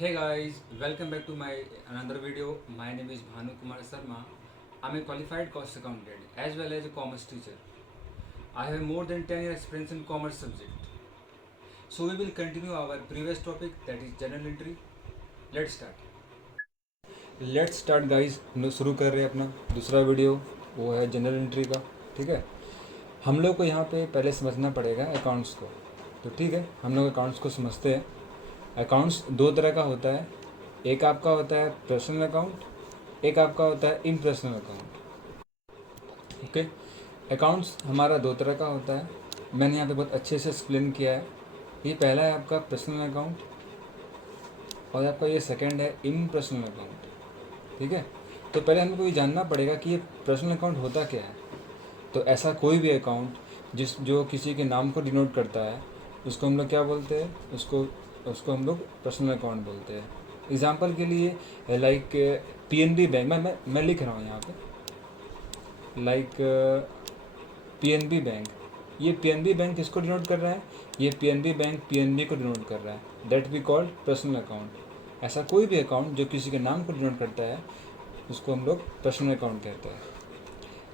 Hey guys, welcome back to my another video. My name is Bhanu Kumar Sharma. I'm a qualified cost accountant as well as a commerce teacher. I have more than 10 years experience in commerce subject. So we will continue our previous topic that is journal entry. Let's start. Let's start guys, हम लोग शुरू कर रहे हैं अपना दूसरा video, वो है जनरल एंट्री का। ठीक है, हम लोग को यहाँ पे पहले समझना पड़ेगा अकाउंट्स को। तो ठीक है, हम लोग अकाउंट्स को समझते हैं। अकाउंट्स दो तरह का होता है, एक आपका होता है पर्सनल अकाउंट, एक आपका होता है इम्पर्सनल अकाउंट। ओके, अकाउंट्स हमारा दो तरह का होता है, मैंने यहाँ पे बहुत अच्छे से एक्सप्लेन किया है। ये पहला है आपका पर्सनल अकाउंट और आपका ये सेकंड है इम्पर्सनल अकाउंट। ठीक है, तो पहले हमको ये जानना पड़ेगा कि ये पर्सनल अकाउंट होता क्या है। तो ऐसा कोई भी अकाउंट जो किसी के नाम को डिनोट करता है उसको हम लोग क्या बोलते हैं, उसको उसको हम लोग पर्सनल अकाउंट बोलते हैं। एग्जांपल के लिए लाइक पीएनबी बैंक, मैं लिख रहा हूँ यहाँ पे लाइक पीएनबी बैंक। ये पीएनबी बैंक किसको डिनोट कर रहा है? ये पीएनबी बैंक पीएनबी को डिनोट कर रहा है, that we called personal account. ऐसा कोई भी अकाउंट जो किसी के नाम को डिनोट करता है उसको हम लोग पर्सनल अकाउंट कहते हैं।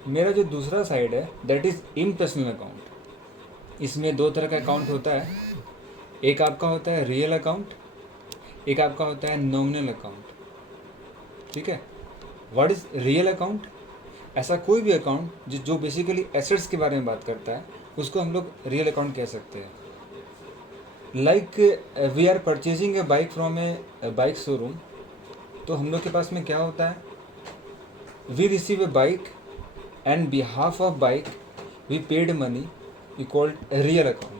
मेरा जो दूसरा साइड है दैट इज़ इम्पर्सनल अकाउंट। इसमें दो तरह का अकाउंट होता है, एक आपका होता है रियल अकाउंट, एक आपका होता है नॉमिनल अकाउंट। ठीक है, व्हाट इज़ रियल अकाउंट? ऐसा कोई भी अकाउंट जो बेसिकली एसेट्स के बारे में बात करता है उसको हम लोग रियल अकाउंट कह सकते हैं। Like we are purchasing a bike from a bike showroom, तो हम लोग के पास में क्या होता है, we receive a bike and behalf of bike we paid money, we called real account.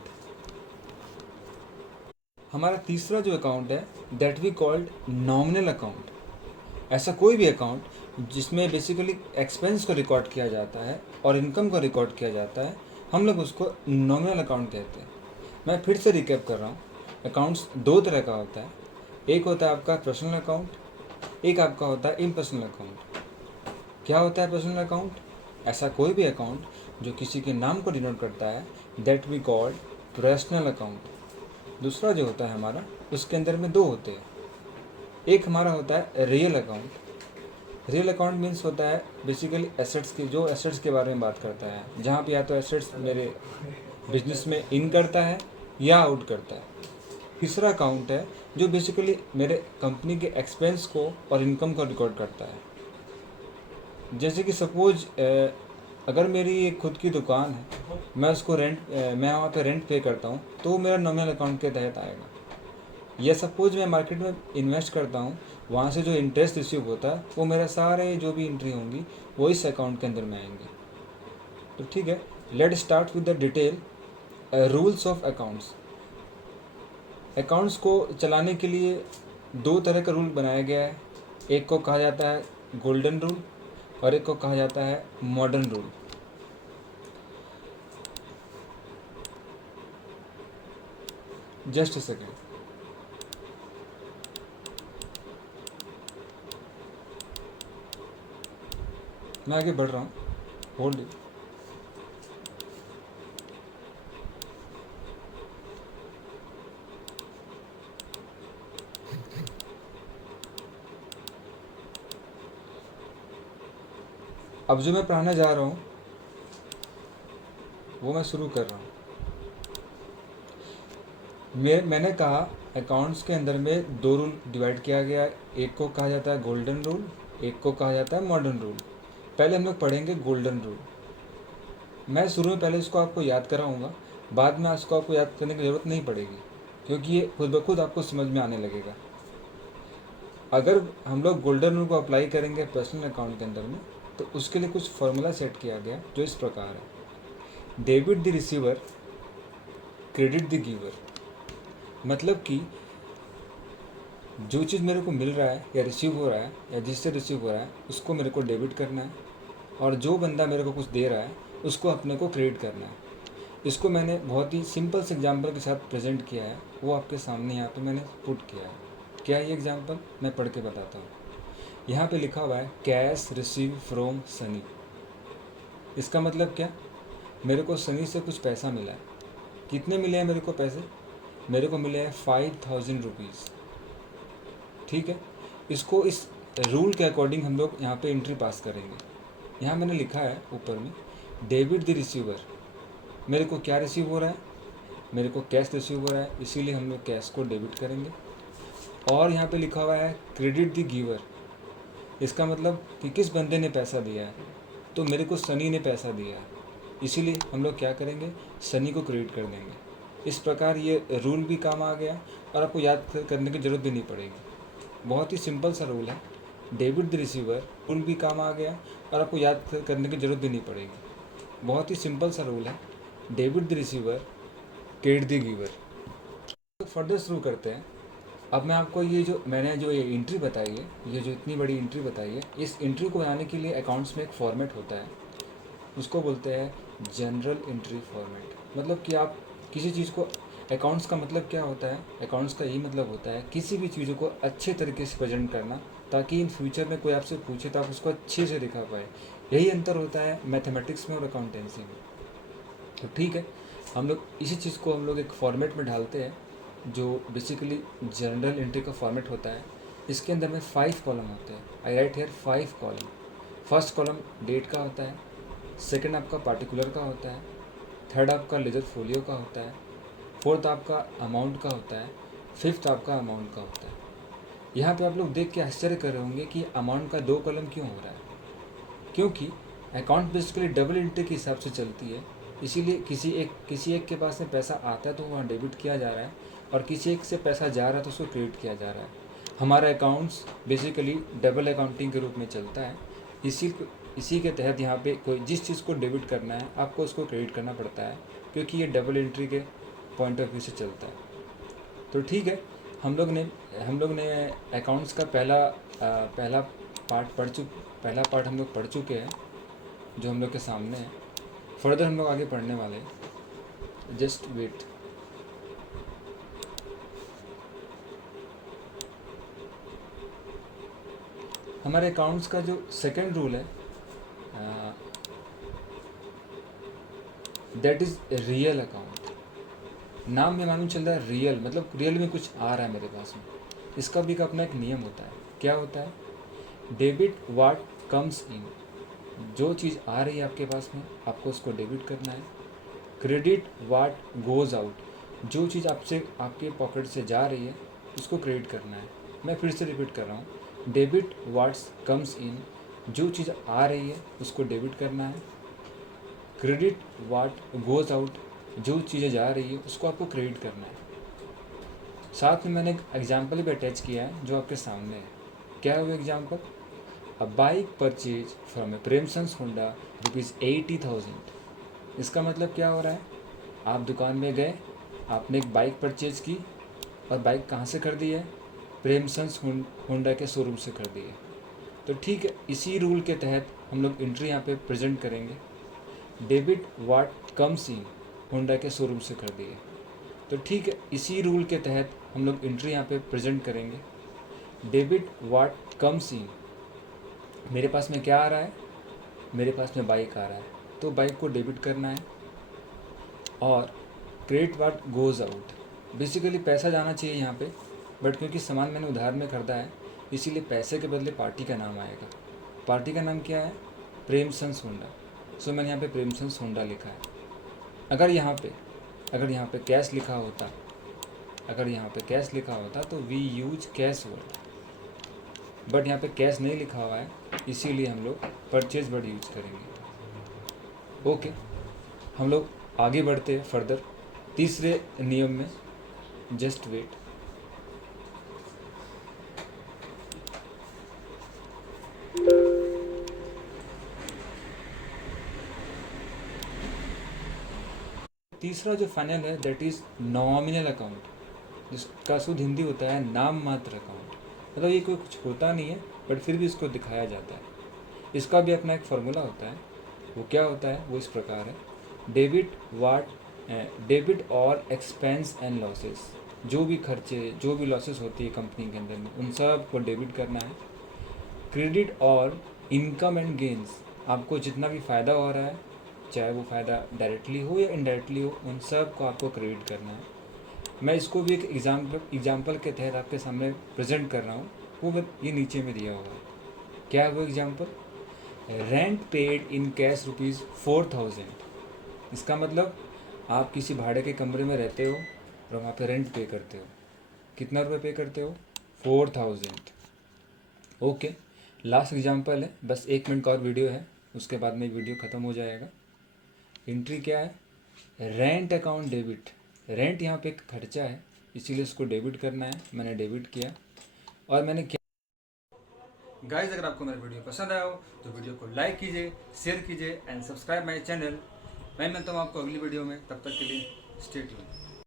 हमारा तीसरा जो अकाउंट है that we called nominal account. ऐसा कोई भी अकाउंट जिसमें बेसिकली एक्सपेंस को रिकॉर्ड किया जाता है और इनकम को रिकॉर्ड किया जाता है, हम लोग उसको नॉमिनल अकाउंट कहते हैं। मैं फिर से रिकैप कर रहा हूँ, अकाउंट्स दो तरह का होता है, एक होता है आपका पर्सनल अकाउंट, एक आपका होता है इम्पर्सनल अकाउंट। क्या होता है पर्सनल अकाउंट? ऐसा कोई भी अकाउंट जो किसी के नाम को डिनोट करता है that we called personal account. दूसरा जो होता है हमारा, उसके अंदर में दो होते हैं, एक हमारा होता है real account. Real account means होता है बेसिकली एसेट्स के, जो एसेट्स के बारे में बात करता है, जहाँ पे या तो एसेट्स मेरे बिजनेस में इन करता है या आउट करता है। तीसरा अकाउंट है जो बेसिकली मेरे कंपनी के एक्सपेंस को और इनकम को रिकॉर्ड करता है। जैसे कि सपोज अगर मेरी एक खुद की दुकान है, मैं उसको मैं वहाँ पे रेंट पे करता हूँ, तो वो मेरा नॉमिनल अकाउंट के तहत आएगा। या सपोज मैं मार्केट में इन्वेस्ट करता हूँ, वहाँ से जो इंटरेस्ट रिसीव होता है वो मेरा सारे जो भी एंट्री होंगी वो इस अकाउंट के अंदर में आएंगे। तो ठीक है, let start with the detail rules of accounts. Accounts को चलाने के लिए दो तरह का रूल बनाया गया है, एक को कहा जाता है गोल्डन रूल और एक को कहा जाता है modern rule. Just a second, मैं आगे बढ़ रहा हूँ, होल्ड इट। अब जो मैं पढ़ाने जा रहा हूँ वो मैं शुरू कर रहा हूँ। मैंने कहा अकाउंट्स के अंदर में दो रूल डिवाइड किया गया है, एक को कहा जाता है गोल्डन रूल, एक को कहा जाता है मॉडर्न रूल। पहले हम लोग पढ़ेंगे गोल्डन रूल। मैं शुरू में पहले इसको आपको याद कराऊंगा, बाद में इसको आपको याद करने की ज़रूरत नहीं पड़ेगी क्योंकि ये खुद ब खुद आपको समझ में आने लगेगा। अगर हम लोग गोल्डन रूल को अप्लाई करेंगे पर्सनल अकाउंट के अंदर में, तो उसके लिए कुछ फॉर्मूला सेट किया गया जो इस प्रकार है, debit the receiver, credit the giver. मतलब कि जो चीज़ मेरे को मिल रहा है या रिसीव हो रहा है या जिससे रिसीव हो रहा है उसको मेरे को डेबिट करना है, और जो बंदा मेरे को कुछ दे रहा है उसको अपने को क्रेडिट करना है। इसको मैंने बहुत ही सिंपल से एग्जांपल के साथ प्रेजेंट किया है, वो आपके सामने यहाँ पे मैंने पुट किया है। क्या है ये एग्जांपल, मैं पढ़ के बताता हूँ। यहाँ पे लिखा हुआ है कैश रिसीव फ्रॉम सनी। इसका मतलब क्या, मेरे को सनी से कुछ पैसा मिला है। कितने मिले हैं मेरे को पैसे? मेरे को मिले हैं 5000 रुपीज़। ठीक है, इसको इस रूल के अकॉर्डिंग हम लोग यहाँ पे एंट्री पास करेंगे। यहाँ मैंने लिखा है ऊपर में डेबिट द रिसीवर। मेरे को क्या रिसीव हो रहा है? मेरे को कैश रिसीव हो रहा है, इसीलिए हम लोग कैश को डेबिट करेंगे। और यहाँ पे लिखा हुआ है क्रेडिट द गिवर। इसका मतलब कि किस बंदे ने पैसा दिया है, तो मेरे को सनी ने पैसा दिया है, इसीलिए हम लोग क्या करेंगे, सनी को क्रेडिट कर देंगे। इस प्रकार ये रूल भी काम आ गया और आपको याद करने की ज़रूरत भी नहीं पड़ेगी। बहुत ही सिंपल सा रूल है, डेबिट द रिसीवर, रूल भी काम आ गया और आपको याद करने की ज़रूरत भी नहीं पड़ेगी। बहुत ही सिंपल सा रूल है, debit the receiver, credit the giver. तो फर्दर शुरू करते हैं। अब मैं आपको मैंने जो ये एंट्री बताई है, ये जो इतनी बड़ी एंट्री बताई है, इस एंट्री को बनाने के लिए अकाउंट्स में एक फॉर्मेट होता है, उसको बोलते हैं जनरल एंट्री फॉर्मेट। मतलब कि आप किसी चीज़ को, अकाउंट्स का मतलब क्या होता है, अकाउंट्स का यही मतलब होता है किसी भी चीज़ों को अच्छे तरीके से प्रेजेंट करना, ताकि इन फ्यूचर में कोई आपसे पूछे तो आप उसको अच्छे से दिखा पाए। यही अंतर होता है मैथमेटिक्स में और अकाउंटेंसी में। तो ठीक है, हम लोग इसी चीज़ को हम लोग एक फॉर्मेट में डालते हैं, जो बेसिकली जनरल एंट्री का फॉर्मेट होता है। इसके अंदर में 5 कॉलम होते हैं। I write here 5 column. First column date का होता है, सेकंड आपका पार्टिकुलर का होता है, थर्ड आपका लेजर फोलियो का होता है, फोर्थ आपका अमाउंट का होता है, फिफ्थ आपका अमाउंट का होता है। यहाँ पे आप लोग देख के आश्चर्य कर रहे होंगे कि अमाउंट का 2 कॉलम क्यों हो रहा है, क्योंकि अकाउंट बेसिकली डबल एंट्री के हिसाब से चलती है। इसीलिए किसी एक के पास में पैसा आता है तो वहाँ डेबिट किया जा रहा है, और किसी एक से पैसा जा रहा है तो उसको क्रेडिट किया जा रहा है। हमारा अकाउंट्स बेसिकली डबल अकाउंटिंग के रूप में चलता है। इसी के तहत यहाँ पे कोई जिस चीज़ को डेबिट करना है आपको उसको क्रेडिट करना पड़ता है, क्योंकि ये डबल एंट्री के पॉइंट ऑफ व्यू से चलता है। तो ठीक है, हम लोग ने अकाउंट्स का पहला पार्ट हम लोग पढ़ चुके हैं, जो हम लोग के सामने है। फर्दर हम लोग आगे पढ़ने वाले हैं, जस्ट वेट। हमारे अकाउंट्स का जो सेकंड रूल है, दैट इज़ रियल अकाउंट। नाम में मालूम चल रहा है रियल, मतलब रियल में कुछ आ रहा है मेरे पास में। इसका भी अपना एक नियम होता है। क्या होता है? Debit what comes in. जो चीज़ आ रही है आपके पास में आपको उसको डेबिट करना है। Credit what goes out. जो चीज़ आपसे आपके पॉकेट से जा रही है उसको क्रेडिट करना है। मैं फिर से रिपीट कर रहा हूँ, डेबिट व्हाट्स कम्स इन। जो चीज़ आ रही है उसको डेबिट करना है। Credit what goes out. जो चीज़ें जा रही है उसको आपको क्रेडिट करना है। साथ में मैंने एक एग्जाम्पल भी अटैच किया है जो आपके सामने है। क्या है वो example? A bike purchase from a Premsons Honda ₹80,000। इसका मतलब क्या हो रहा है? आप दुकान में गए, आपने एक बाइक परचेज की, और बाइक कहाँ से खरीदी है? प्रेमसन्स होंडा के शोरूम से खरीदी है। तो ठीक है, इसी रूल के तहत हम लोग एंट्री यहाँ पे प्रेजेंट करेंगे, debit what comes in. Honda के शोरूम से खरीदी है। तो ठीक है, इसी रूल के तहत हम लोग एंट्री यहाँ पे प्रेजेंट करेंगे, डेबिट व्हाट कम्स इन। मेरे पास में क्या आ रहा है? मेरे पास में बाइक आ रहा है, तो बाइक को डेबिट करना है। और credit what goes out, basically पैसा जाना चाहिए यहाँ पे, बट क्योंकि सामान मैंने उधार में खरीदा है इसीलिए पैसे के बदले पार्टी का नाम आएगा। पार्टी का नाम क्या है? प्रेमसन्स होंडा। सो मैंने यहाँ पे प्रेमसन्स होंडा लिखा है। अगर यहाँ पे कैश लिखा होता तो we use cash word, but यहाँ पे कैश नहीं लिखा हुआ है, इसीलिए हम लोग परचेज वर्ड यूज करेंगे। ओके, हम लोग आगे बढ़ते हैं फर्दर तीसरे नियम में। Just wait. तीसरा जो फाइनल है दैट इज़ नॉमिनल अकाउंट, जिसका शुद्ध हिंदी होता है नाम मात्र अकाउंट। मतलब ये कोई कुछ होता नहीं है बट फिर भी इसको दिखाया जाता है। इसका भी अपना एक फार्मूला होता है। वो क्या होता है? वो इस प्रकार है, डेबिट और एक्सपेंस एंड लॉसेस। जो भी खर्चे, जो भी लॉसेस होती है कंपनी के अंदर में, उन सब को डेबिट करना है। क्रेडिट और इनकम एंड गेंस। आपको जितना भी फ़ायदा हो रहा है, चाहे वो फ़ायदा डायरेक्टली हो या इनडायरेक्टली हो, उन सब को आपको क्रेडिट करना है। मैं इसको भी एक एग्जाम्पल के तहत आपके सामने प्रेजेंट कर रहा हूँ। वो ये नीचे में दिया हुआ है। क्या है वो example? Rent paid in cash ₹4,000। इसका मतलब आप किसी भाड़े के कमरे में रहते हो और वहाँ पे रेंट पे करते हो। कितना रुपये पे करते हो? 4,000। ओके, लास्ट एग्जाम्पल है, बस 1 मिनट का और वीडियो है, उसके बाद में वीडियो ख़त्म हो जाएगा। एंट्री क्या है? Rent account debit. रेंट यहाँ पे एक खर्चा है, इसीलिए उसको डेबिट करना है। मैंने डेबिट किया और मैंने क्या। गाइस, अगर आपको मेरा वीडियो पसंद आया हो तो वीडियो को लाइक कीजिए, शेयर कीजिए एंड सब्सक्राइब माय चैनल। मैं मिलता हूँ आपको अगली वीडियो में, तब तक के लिए स्टे ट्यून्ड।